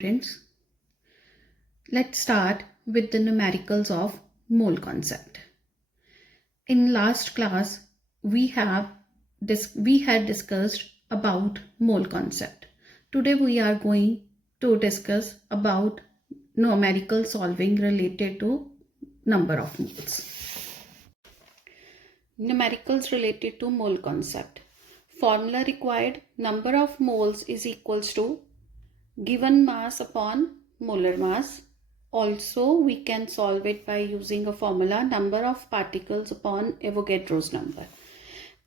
Friends, let's start with the numericals of mole concept. In last class, we had discussed about mole concept. Today we are going to discuss about numerical solving related to number of moles. Numericals related to mole concept. Formula required: number of moles is equals to given mass upon molar mass. Also, we can solve it by using a formula: number of particles upon Avogadro's number.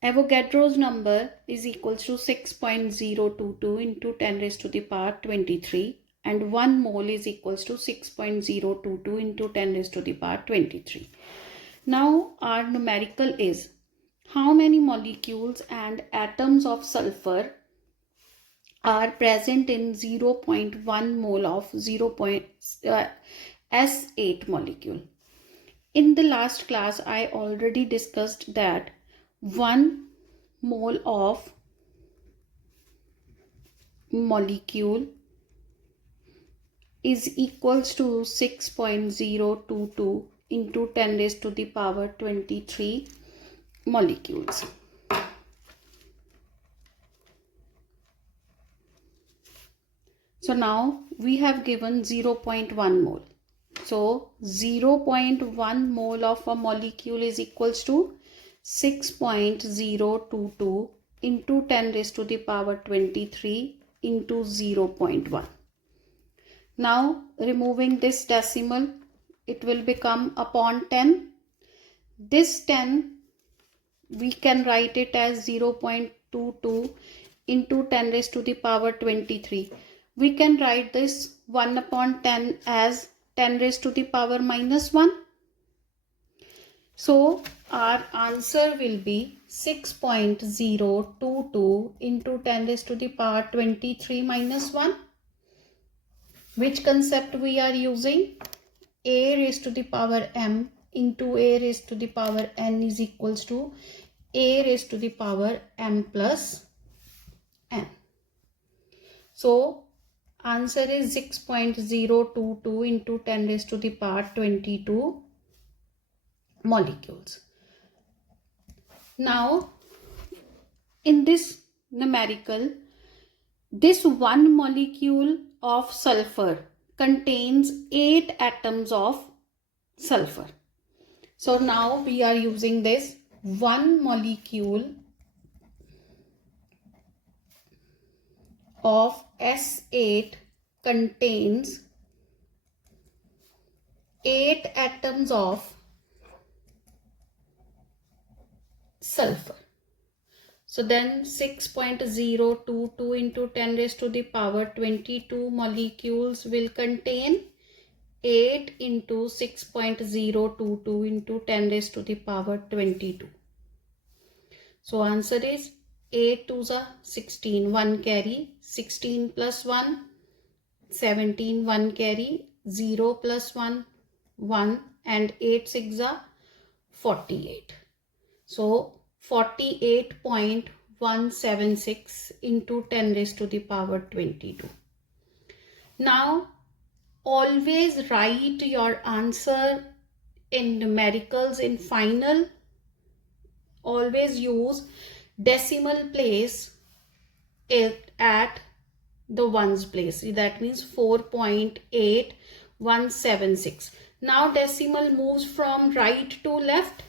Avogadro's number is equals to 6.022 into 10 raised to the power 23, and 1 mole is equals to 6.022 into 10 raised to the power 23. Now our numerical is how many molecules and atoms of sulfur are present in 0.1 mole of S8 molecule. In the last class, I already discussed that 1 mole of molecule is equals to 6.022 into 10 raised to the power 23 molecules. So now we have given 0.1 mole. So 0.1 mole of a molecule is equals to 6.022 into 10 raised to the power 23 into 0.1. Now removing this decimal, it will become upon 10. This 10 we can write it as 0.22 into 10 raised to the power 23. We can write this 1 upon 10 as 10 raised to the power minus 1. So our answer will be 6.022 into 10 raised to the power 23 minus 1. Which concept we are using? A raised to the power m into a raised to the power n is equals to a raised to the power m plus n. So answer is 6.022 into 10 raised to the power 22 molecules. Now in this numerical, this one molecule of sulfur contains 8 atoms of sulfur. So now we are using this one molecule of S8 contains 8 atoms of sulfur. So then 6.022 into 10 raised to the power 22 molecules will contain 8 into 6.022 into 10 raised to the power 22. So answer is 8 to the 16, 1 carry, 16 plus 1, 17, 1 carry, 0 plus 1, 1, and 8 6 are 48. So 48.176 into 10 raised to the power 22. Now always write your answer in numericals in final. Always use decimal place at the ones place. That means 4.8176. Now decimal moves from right to left.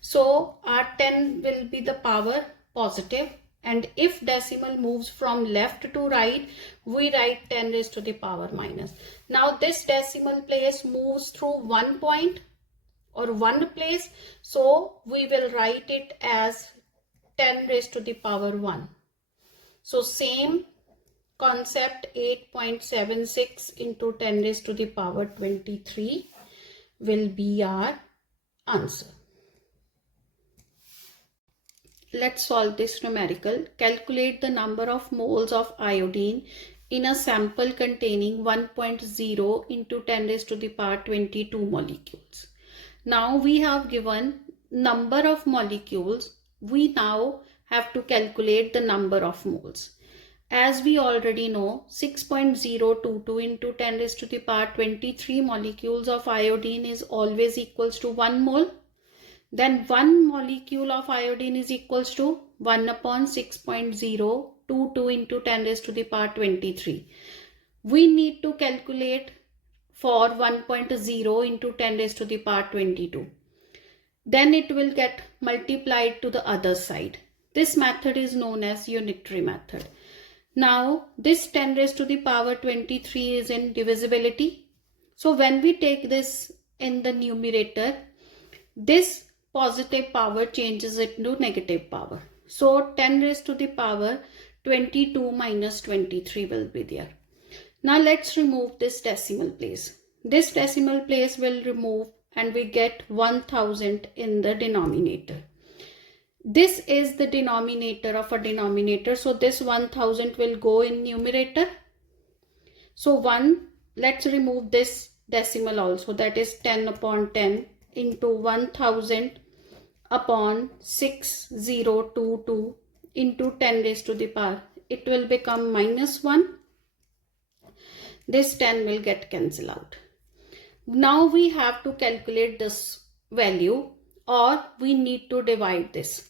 So our 10 will be the power positive, and if decimal moves from left to right, we write 10 raised to the power minus. Now this decimal place moves through 1 point or 1 place, so we will write it as 10 raised to the power 1. So same concept, 8.76 into 10 raised to the power 23 will be our answer. Let's solve this numerical. Calculate the number of moles of iodine in a sample containing 1.0 into 10 raised to the power 22 molecules. Now we have given number of molecules. We now have to calculate the number of moles. As we already know, 6.022 into 10 raised to the power 23 molecules of iodine is always equals to 1 mole. Then 1 molecule of iodine is equals to 1 upon 6.022 into 10 raised to the power 23. We need to calculate for 1.0 into 10 raised to the power 22. Then it will get multiplied to the other side. This method is known as unitary method. Now this 10 raised to the power 23 is in divisibility. So when we take this in the numerator, this positive power changes it to negative power. So 10 raised to the power 22 minus 23 will be there. Now let's remove this decimal place. This decimal place will remove and we get 1000 in the denominator. This is the denominator of a denominator. So this 1000 will go in numerator. So let's remove this decimal also. That is 10 upon 10 into 1000 upon 6022 into 10 raised to the power. It will become minus 1. This 10 will get cancelled out. Now we have to calculate this value, or we need to divide this.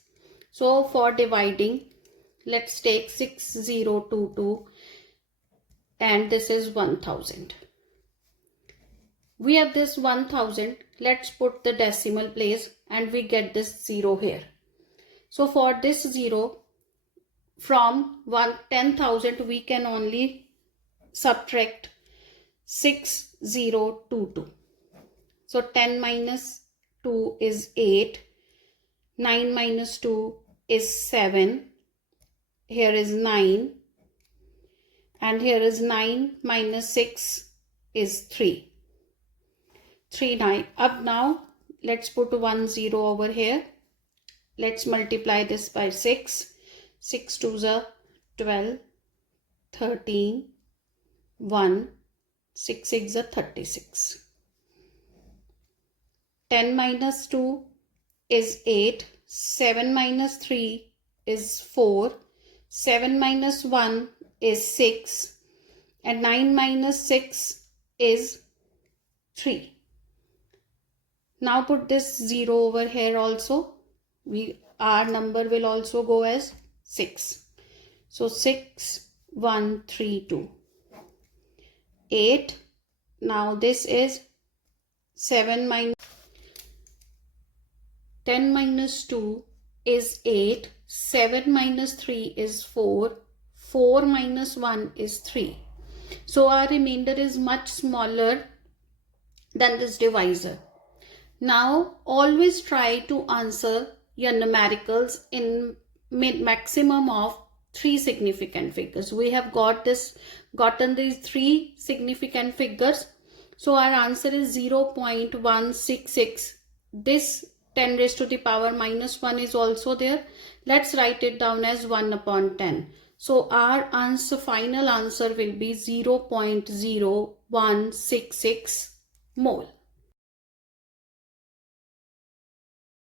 So for dividing, let's take 6022 and this is 1000. We have this 1000. Let's put the decimal place and we get this 0 here. So for this 0, from 10,000 we can only subtract 6022. So 10 minus 2 is 8. 9 minus 2 is 7. Here is 9. And here is 9 minus 6 is 3. 3, 9. Up now, let's put 1 0 over here. Let's multiply this by 6. 6 2s are 12, 13, 1, 6 6 are 36. 10 minus 2 is 8. 7 minus 3 is 4. 7 minus 1 is 6. And 9 minus 6 is 3. Now put this 0 over here also. Our number will also go as 6. So 6, 1, 3, 2. 8. Now this is 7 minus 10 minus 2 is 8. 7 minus 3 is 4. 4 minus 1 is 3. So our remainder is much smaller than this divisor. Now always try to answer your numericals in maximum of 3 significant figures. We have gotten these 3 significant figures. So our answer is 0.166. This 10 raised to the power minus 1 is also there. Let's write it down as 1 upon 10. So our final answer will be 0.0166 mole.